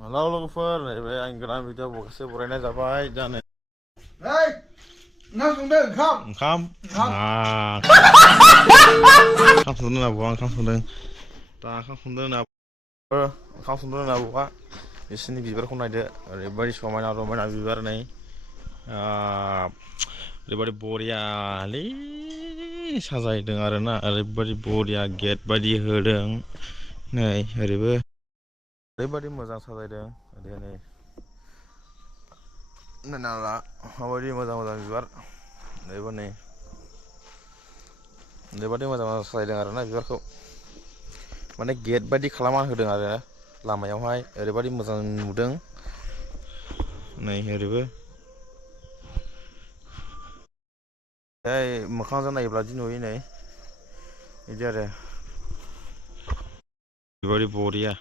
Halo logofer, nैबे आं गोदान video बक्ससे बरायनाय जाबाय जानो ओंखाम संदों ओंखाम संदों आबौआ ओंखाम संदों दा ओंखाम संदों आबौआ बिसोरनि बिबारखौ नायदो ओरैबायदि समायना रमायना बिबार नै ओरैबायदि बरियालै साजायदों आरोना ओरैबायदि बरिया गेट बायदि होदों नै ओरैबायदि मोजां साजायदों ओरै नायनाला माबायदि मोजां बिबार नै ओरैबायदि मोजां साजायदों आरोना बिबारखौ माने गेट बायदि खालामना होदों आरो लामायावहाय ओरैबायदि मोजां नुदों नै ओरैबो मोखांजों नायोब्ला बिदि नुयो नै बिदि आरो ओरैबायदि बरिया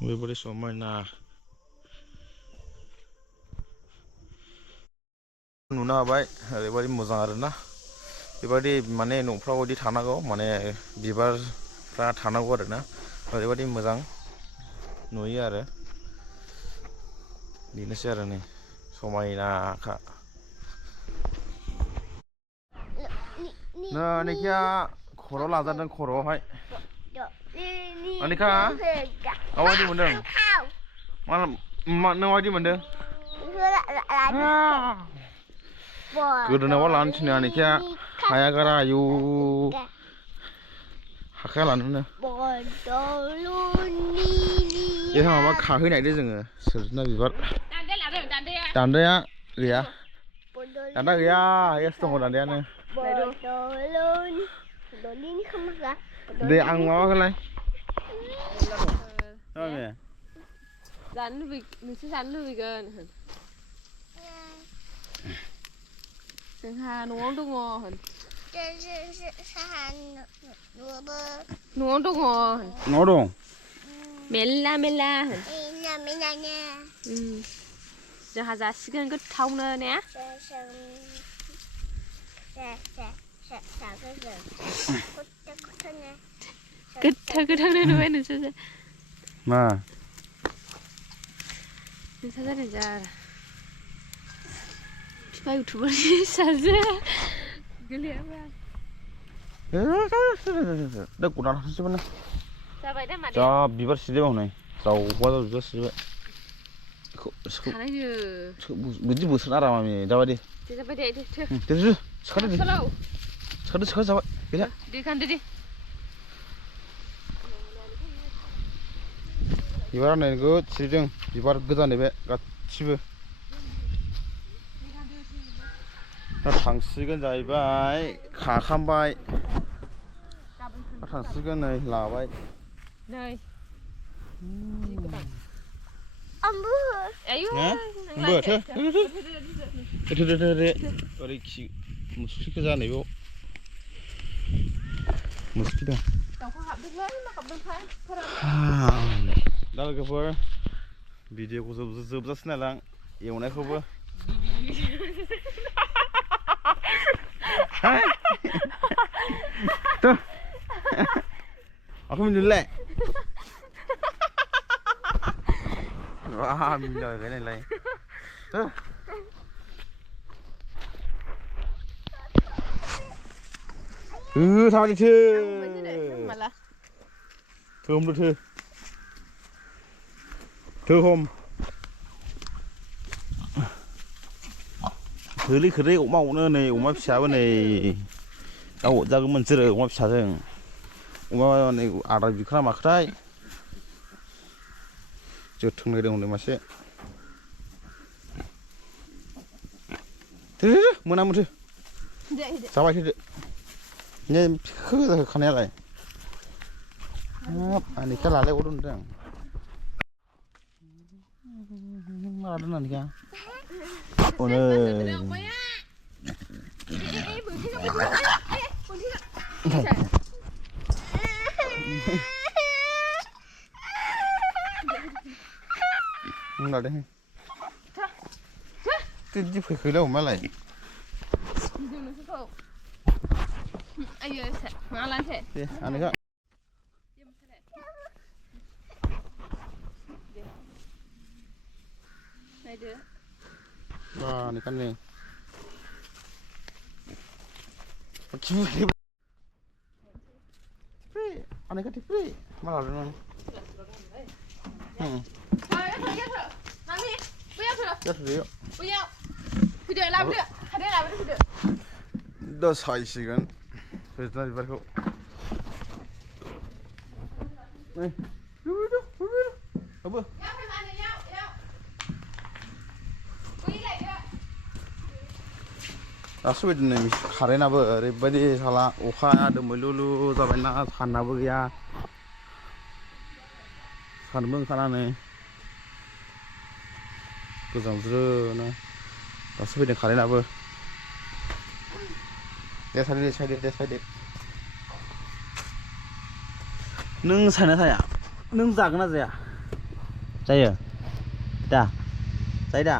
ओरैबायदि समायना नुनो हाबाय ओरैबायदि मोजां आरोना बेबायदि माने न'फ्राव बायदि थानांगौ माने बिबारफ्रा थानांगौ आरोना ओरैबायदि मोजां नुयो आरो बेनोसै आरो नै समायनाखा नोंनिखिया खर' लाजादों खर'आवहाय नोंनिखा माबायदि मोनदों नों माबायदि मोनदों गोदोनायावबा लानो थिनो आनैखिया हाया गारा आयु हाखाया लानोनो बे माबा खाहैनायदो जोङो सोरजिना बिबार दान्दाया गैया दान्दा गैया एसे दङ दान्दायानो दे आं माबाखौलाय नोंसो जानो लुबैगोन जोंहा न'आव दङ होन न'आव दङ मेरला होन जोंहा जासिगोन गोथावनो ने गोथावनो नुबाय नोंसोर मा नोंसा जादों जार बिफा इउटुबारनि फिसाजो गोलैयाबा दा गना थांसैमोन ना जाबाय दा मादै जा बिबार सिरिबाय हनै जावबा बिबार सिरिबाय बिदि बोसोन आराम दाबायदि सिखारदो जाबाय गैला बिबारा नै गोद सिरिदों बिबार गोदान नैबे गासिबो दा थांसिगोन जाहैबाय खाखांबाय थांसिगोन नै लाबाय नै ओरै खि मुस्रिखौ जानायबाव मुस्रि दं दा लोगोफोर भिडिअखौ जोबजासिन नायलां एवनायखौबो aku menjelek wah minyak cái này này sao đi thư thơm luôn thư hôm thứ lý khởi ổ màu nữa này ổ mắt xá bên này đâu ra cái mình chưa được ổ mắt xá rồi मा नै आदार बिखोना माखोथाय जोथोन होदों हनै मासे मोनामोथो जाबाय थोदो नै होखानायालाय आनैखा लालाय अर होनदों मा लादों आनैखा अनै Không nào đây. Cái gì phải khởi đâu mà lại. Đi, ăn đi नायदो Wah, ini kan nih. Pri, aneh kan Pri. Malah ada nih. Mami, buyur sudah. Ya sudah yuk. Buyur. Video lah, video. Ada lah, video. Udah saisikan. Sudah dibarku. Nih. Dulu. Apa? दासो बिदिनो नै कारेन्टआबो ओरैबायदि साला अखाया दोमैलुलु जाबायना सानाबो गैया सानबो ओंखारनानै गोजांज्रोनो दासो फैदों कारेन्टआबो दे साइड नों सायना साया नों जागोन ना जाया जायो दा जायो दा